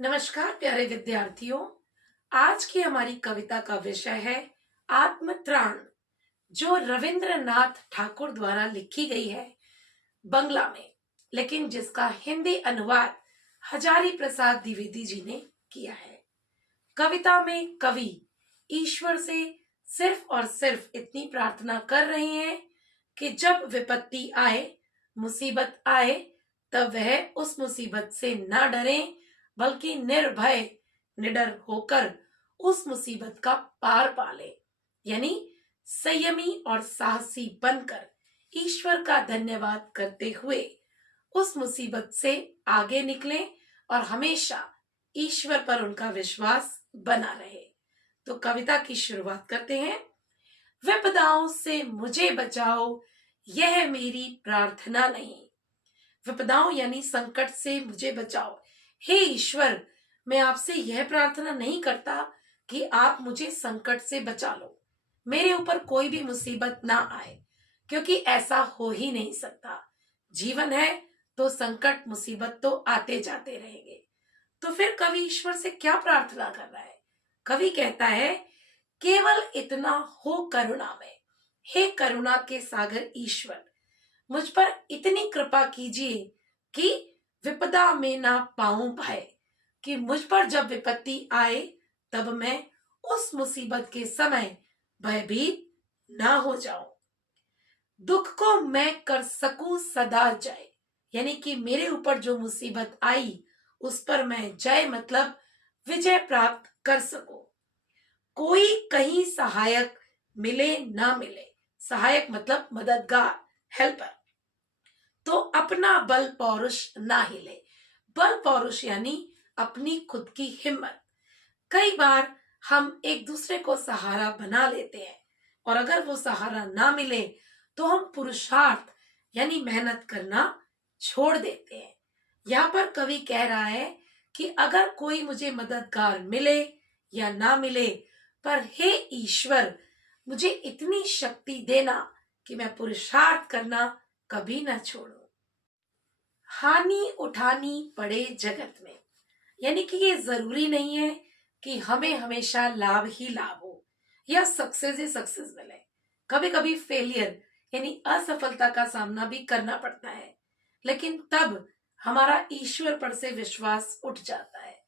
नमस्कार प्यारे विद्यार्थियों। आज की हमारी कविता का विषय है आत्मत्राण, जो रविंद्रनाथ ठाकुर द्वारा लिखी गई है बंगला में, लेकिन जिसका हिंदी अनुवाद हजारी प्रसाद द्विवेदी जी ने किया है। कविता में कवि ईश्वर से सिर्फ और सिर्फ इतनी प्रार्थना कर रहे हैं कि जब विपत्ति आए, मुसीबत आए, तब वह उस मुसीबत से न डरें, बल्कि निर्भय निडर होकर उस मुसीबत का पार पाले, यानी संयमी और साहसी बनकर ईश्वर का धन्यवाद करते हुए उस मुसीबत से आगे निकलें और हमेशा ईश्वर पर उनका विश्वास बना रहे। तो कविता की शुरुआत करते हैं। विपदाओं से मुझे बचाओ, यह मेरी प्रार्थना नहीं। विपदाओं यानी संकट से मुझे बचाओ। हे ईश्वर, मैं आपसे यह प्रार्थना नहीं करता कि आप मुझे संकट से बचा लो, मेरे ऊपर कोई भी मुसीबत ना आए, क्योंकि ऐसा हो ही नहीं सकता। जीवन है तो संकट मुसीबत तो आते जाते रहेंगे। तो फिर कवि ईश्वर से क्या प्रार्थना कर रहा है? कवि कहता है, केवल इतना हो करुणा में, हे करुणा के सागर ईश्वर, मुझ पर इतनी कृपा कीजिए कि विपदा में ना पाऊं भय, कि मुझ पर जब विपत्ति आए तब मैं उस मुसीबत के समय भयभीत ना हो जाऊं। दुख को मैं कर सकूं सदा जय, यानी कि मेरे ऊपर जो मुसीबत आई उस पर मैं जय मतलब विजय प्राप्त कर सकूं। कोई कहीं सहायक मिले ना मिले, सहायक मतलब मददगार, हेल्पर, तो अपना बल पौरुष ना हिले। बल पौरुष यानी अपनी खुद की हिम्मत। कई बार हम एक दूसरे को सहारा बना लेते हैं और अगर वो सहारा ना मिले तो हम पुरुषार्थ यानी मेहनत करना छोड़ देते हैं। यहाँ पर कवि कह रहा है कि अगर कोई मुझे मददगार मिले या ना मिले, पर हे ईश्वर, मुझे इतनी शक्ति देना कि मैं पुरुषार्थ करना कभी ना छोड़ूं। हानि उठानी पड़े जगत में, यानी कि ये जरूरी नहीं है कि हमें हमेशा लाभ ही लाभ हो या सक्सेस ही सक्सेस मिले। कभी कभी फेलियर यानी असफलता का सामना भी करना पड़ता है, लेकिन तब हमारा ईश्वर पर से विश्वास उठ जाता है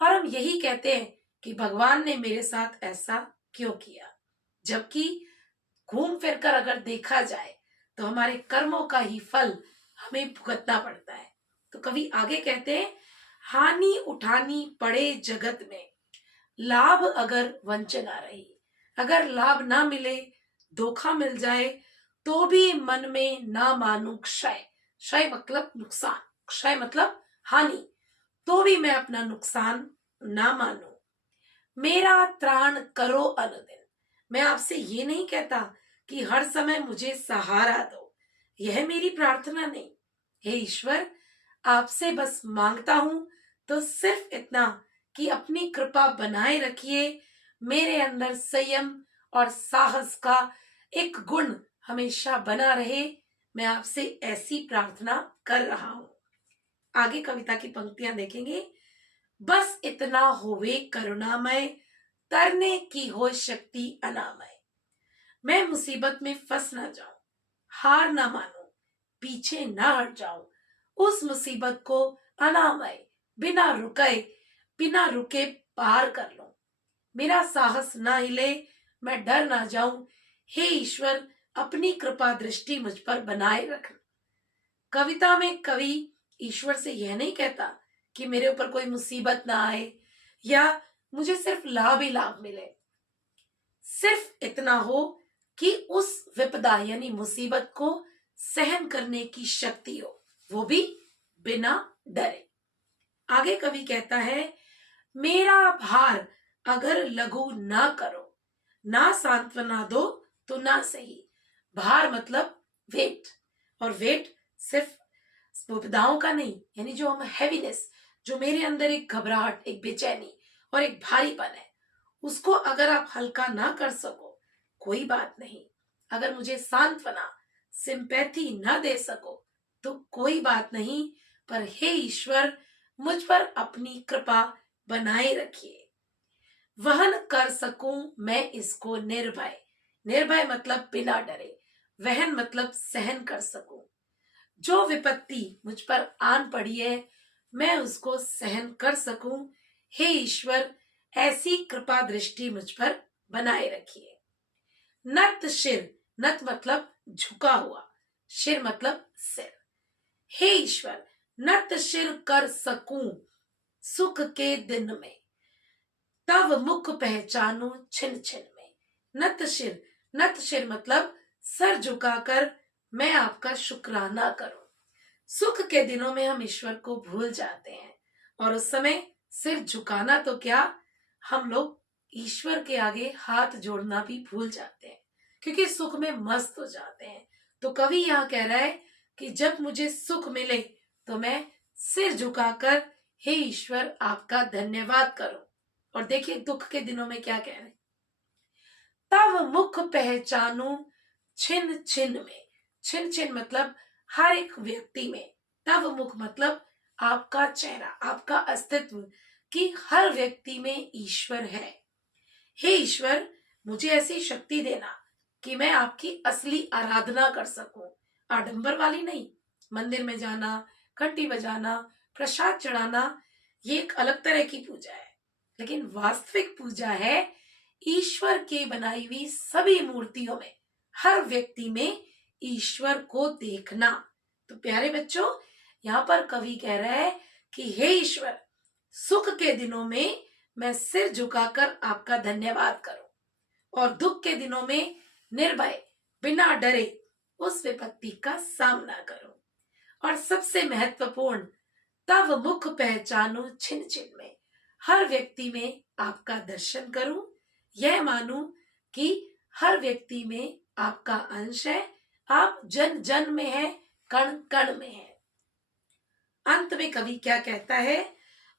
और हम यही कहते हैं कि भगवान ने मेरे साथ ऐसा क्यों किया। जबकि घूम फिर कर अगर देखा जाए तो हमारे कर्मों का ही फल हमें भुगतना पड़ता है। तो कवि आगे कहते हैं, हानि उठानी पड़े जगत में, लाभ अगर वंचना रही, अगर लाभ ना मिले, धोखा मिल जाए, तो भी मन में ना मानू क्षय। क्षय मतलब नुकसान, क्षय मतलब हानि, तो भी मैं अपना नुकसान ना मानू। मेरा त्राण करो अनुदिन, मैं आपसे ये नहीं कहता कि हर समय मुझे सहारा दो, यह मेरी प्रार्थना नहीं। हे ईश्वर, आपसे बस मांगता हूं तो सिर्फ इतना कि अपनी कृपा बनाए रखिए, मेरे अंदर संयम और साहस का एक गुण हमेशा बना रहे। मैं आपसे ऐसी प्रार्थना कर रहा हूं। आगे कविता की पंक्तियां देखेंगे। बस इतना होवे करुणामय, तरने की हो शक्ति अनामय। मैं मुसीबत में फंस ना जाऊं, हार ना मानूं, पीछे ना हट जाऊं, उस मुसीबत को अनामय बिना रुके पार कर लूं। मेरा साहस ना हिले, मैं डर ना जाऊं। हे ईश्वर, अपनी कृपा दृष्टि मुझ पर बनाए रखना। कविता में कवि ईश्वर से यह नहीं कहता कि मेरे ऊपर कोई मुसीबत ना आए या मुझे सिर्फ लाभ ही लाभ मिले। सिर्फ इतना हो कि उस विपदा यानी मुसीबत को सहन करने की शक्ति हो, वो भी बिना डरे। आगे कवि कहता है, मेरा भार अगर लघु ना करो, ना सांत्वना दो तो ना सही। भार मतलब वेट, और वेट सिर्फ विपदाओं का नहीं, यानी जो हम हैवीनेस, जो मेरे अंदर एक घबराहट, एक बेचैनी और एक भारीपन है, उसको अगर आप हल्का ना कर सको कोई बात नहीं। अगर मुझे सांत्वना, सिंपैथी ना दे सको तो कोई बात नहीं, पर हे ईश्वर, मुझ पर अपनी कृपा बनाए रखिए। वहन कर सकूं मैं इसको निर्भय। निर्भय मतलब बिना डरे, वहन मतलब सहन कर सकूं। जो विपत्ति मुझ पर आन पड़ी है मैं उसको सहन कर सकूं। हे ईश्वर, ऐसी कृपा दृष्टि मुझ पर बनाए रखिए। नत शिर, नत मतलब झुका हुआ, शिर मतलब सिर। हे ईश्वर, नत शिर कर सकूं सुख के दिन में, तब मुख पहचानूं छिन छिन में। नत शिर, नत शिर मतलब सर झुकाकर मैं आपका शुक्राना करूं। सुख के दिनों में हम ईश्वर को भूल जाते हैं और उस समय सिर झुकाना तो क्या, हम लोग ईश्वर के आगे हाथ जोड़ना भी भूल जाते हैं क्योंकि सुख में मस्त हो जाते हैं। तो कवि यहाँ कह रहा है कि जब मुझे सुख मिले तो मैं सिर झुकाकर हे ईश्वर आपका धन्यवाद करूं। और देखिए दुख के दिनों में क्या कह रहे हैं, तब मुख पहचानूं छिन छिन में। छिन छिन मतलब हर एक व्यक्ति में, तब मुख मतलब आपका चेहरा, आपका अस्तित्व, कि हर व्यक्ति में ईश्वर है। हे ईश्वर, मुझे ऐसी शक्ति देना कि मैं आपकी असली आराधना कर सकूं, आडंबर वाली नहीं। मंदिर में जाना, घंटी बजाना, प्रसाद चढ़ाना, ये एक अलग तरह की पूजा है, लेकिन वास्तविक पूजा है ईश्वर के बनाई हुई सभी मूर्तियों में हर व्यक्ति में ईश्वर को देखना। तो प्यारे बच्चों, यहाँ पर कवि कह रहा है कि हे ईश्वर, सुख के दिनों में मैं सिर झुकाकर आपका धन्यवाद करूं और दुख के दिनों में निर्भय बिना डरे उस विपत्ति का सामना करूं। और सबसे महत्वपूर्ण, तब मुख पहचानूं छिन छिन में, हर व्यक्ति में आपका दर्शन करूं, यह मानूं कि हर व्यक्ति में आपका अंश है, आप जन जन में है, कण कण में है। अंत में कवि क्या कहता है,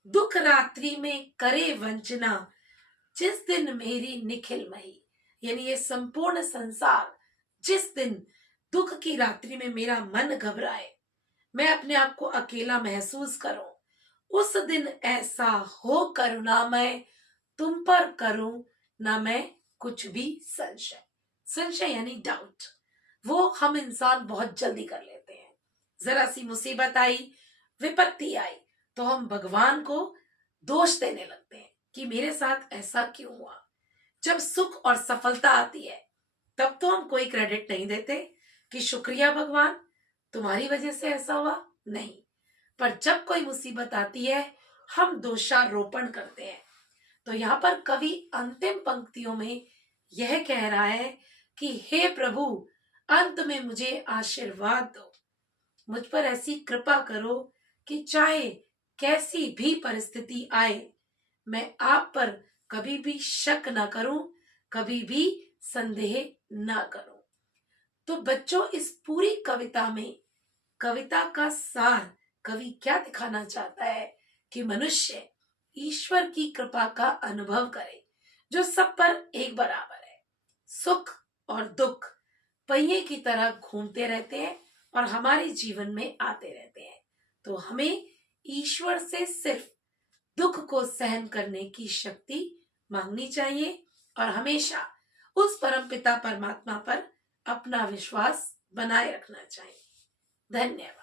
दुख रात्रि में करे वंचना जिस दिन मेरी निखिल मही। यानी ये संपूर्ण संसार जिस दिन दुख की रात्रि में मेरा मन घबराए, मैं अपने आप को अकेला महसूस करूं, उस दिन ऐसा हो करुणामय तुम पर करूं ना मैं कुछ भी संशय। संशय यानी डाउट, वो हम इंसान बहुत जल्दी कर लेते हैं। जरा सी मुसीबत आई, विपत्ति आई, तो हम भगवान को दोष देने लगते हैं कि मेरे साथ ऐसा क्यों हुआ। जब सुख और सफलता आती है तब तो हम कोई क्रेडिट नहीं देते कि शुक्रिया भगवान, तुम्हारी वजह से ऐसा हुआ, नहीं। पर जब कोई मुसीबत आती है हम दोषारोपण करते हैं। तो यहाँ पर कवि अंतिम पंक्तियों में यह कह रहा है कि हे प्रभु, अंत में मुझे आशीर्वाद दो, मुझ पर ऐसी कृपा करो कि चाहे कैसी भी परिस्थिति आए मैं आप पर कभी भी शक ना करूं, कभी भी संदेह ना करूं। तो बच्चों, इस पूरी कविता में कविता का सार कवि क्या दिखाना चाहता है कि मनुष्य ईश्वर की कृपा का अनुभव करे जो सब पर एक बराबर है। सुख और दुख पहिए की तरह घूमते रहते हैं और हमारे जीवन में आते रहते हैं। तो हमें ईश्वर से सिर्फ दुख को सहन करने की शक्ति मांगनी चाहिए और हमेशा उस परमपिता परमात्मा पर अपना विश्वास बनाए रखना चाहिए। धन्यवाद।